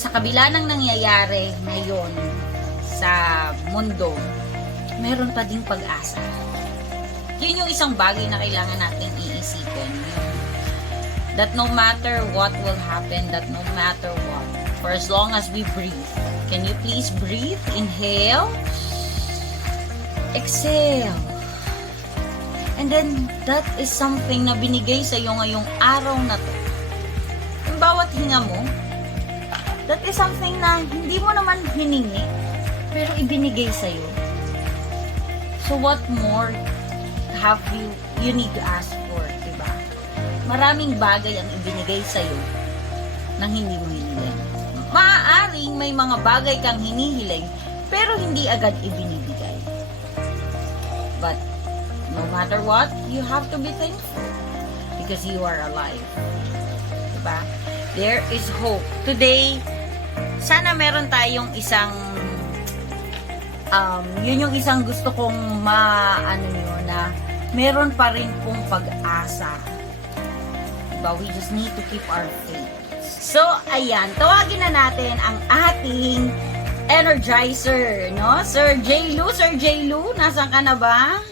sa kabila ng nangyayari ngayon sa mundo, meron pa ding pag-asa. Yun yung isang bagay na kailangan natin iisipin. That no matter what will happen, that no matter what, for as long as we breathe, can you please breathe? Inhale. Exhale. And then, that is something na binigay sa iyo ngayong araw na to. Yung bawat hinga mo, that is something na hindi mo naman hiningi, pero ibinigay sa iyo. So what more have you need to ask for, diba? Maraming bagay ang ibinigay sa iyo nang hindi mo hiniling. Maaaring may mga bagay kang hinihiling, pero hindi agad ibinibigay. But no matter what, you have to be thankful because you are alive. Diba? There is hope. Today, sana meron tayong isang yun yung isang gusto kong maano nyo na meron pa rin pong pag-asa. Diba? We just need to keep our faith. So, ayan. Tawagin na natin ang ating energizer, no? Sir J. Lu, nasaan ka na ba?